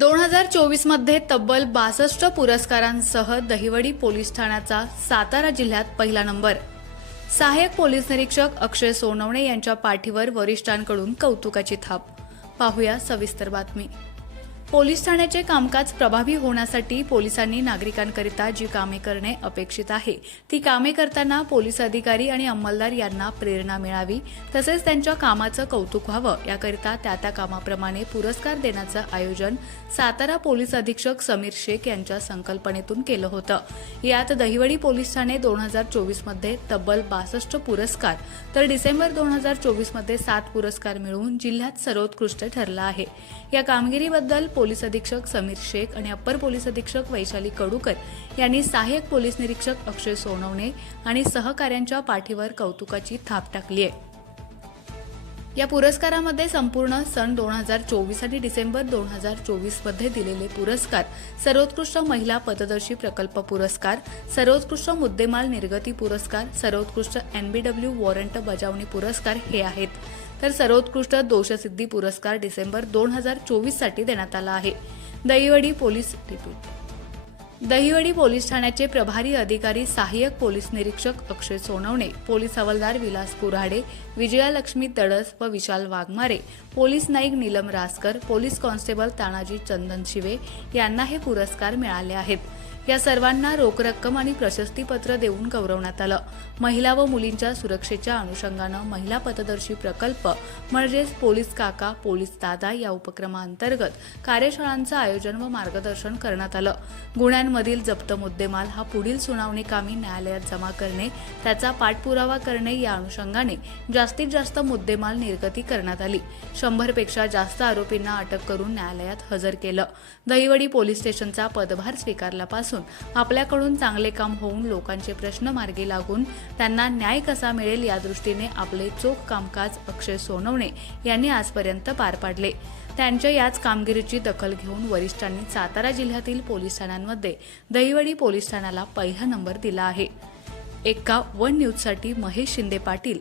2024 मध्ये तब्बल 62 पुरस्कारांसह दहिवडी पोलीस ठाण्याचा सातारा जिल्ह्यात पहिला नंबर। सहाय्यक पोलीस निरीक्षक अक्षय सोनवणे यांच्या पाठीवर वरिष्ठांकडून कौतुकाची थाप। पाहूया सविस्तर बातमी। पोलीस ठाण्याचे कामकाज प्रभावी होण्यासाठी पोलिसांनी नागरिकांकरिता जी कामे करणे अपेक्षित आहे ती कामे करताना पोलीस अधिकारी आणि अंमलदार यांना प्रेरणा मिळावी, तसेच त्यांच्या कामाचं कौतुक व्हावं याकरिता त्या कामाप्रमाणे पुरस्कार देण्याचं आयोजन सातारा पोलीस अधीक्षक समीर शेख यांच्या संकल्पनेतून केलं होतं। यात दहिवडी पोलीस ठाणे 2024 मध्ये तब्बल 62 पुरस्कार तर डिसेंबर 2024 मध्ये 7 पुरस्कार मिळवून जिल्ह्यात सर्वोत्कृष्ट ठरला आहे। या कामगिरीबद्दल पोलीस अधीक्षक समीर शेख आणि अप्पर पोलीस अधीक्षक वैशाली कडूकर यांनी सहाय्यक पोलीस निरीक्षक अक्षय सोनवणे आणि सहकाऱ्यांच्या पाठीवर कौतुकाची थाप टाकली आहे। या पुरस्कारामध्ये संपूर्ण सन 2024 आणि डिसेंबर 2024 मध्ये दिलेले पुरस्कार, सर्वोत्कृष्ट महिला पथदर्शी प्रकल्प पुरस्कार, सर्वोत्कृष्ट मुद्देमाल निर्गती पुरस्कार, सर्वोत्कृष्ट NBW वॉरंट बजावणी पुरस्कार हे आहेत। तर सर्वोत्कृष्ट दोषसिद्धी पुरस्कार डिसेंबर 2024 साठी देण्यात आला आहे। दहिवडी पोलीस ठाण्याचे प्रभारी अधिकारी सहाय्यक पोलीस निरीक्षक अक्षय सोनवणे, पोलीस हवालदार विलास कुऱ्हाडे, विजयालक्ष्मी तडस व Vishal Waghmare, police Naik Neelam Raskar, police constable Tanaji Chandan Shive यांना हे पुरस्कार मिळाले आहेत। या सर्वांना रोख रक्कम आणि प्रशस्तीपत्र देऊन गौरवण्यात आलं। महिला व मुलींच्या सुरक्षेच्या अनुषंगानं महिला पथदर्शी प्रकल्प म्हणजेच पोलीस काका पोलीस दादा या उपक्रमाअंतर्गत कार्यशाळांचं आयोजन व मार्गदर्शन करण्यात आलं। गुन्ह्यांमधील जप्त मुद्देमाल हा पुढील सुनावणी कामी न्यायालयात जमा करणे, त्याचा पाठपुरावा करणे या अनुषंगाने जास्तीत जास्त मुद्देमाल निर्गती करण्यात आली। 100 पेक्षा जास्त आरोपींना अटक करून न्यायालयात हजर केलं। दहिवडी पोलीस स्टेशनचा पदभार स्वीकारल्यापासून आपल्याकडून चांगले काम होऊन लोकांचे प्रश्न मार्गी लागून त्यांना न्याय कसा मिळेल या दृष्टीने आपले चोख कामकाज अक्षय सोनवणे यांनी आजपर्यंत पार पाडले। त्यांच्या याच कामगिरीची दखल घेऊन वरिष्ठांनी सातारा जिल्ह्यातील पोलीस ठाण्यांमध्ये दहिवडी पोलीस ठाण्याला पहिला नंबर दिला आहे। एका वन न्यूजसाठी महेश शिंदे पाटील,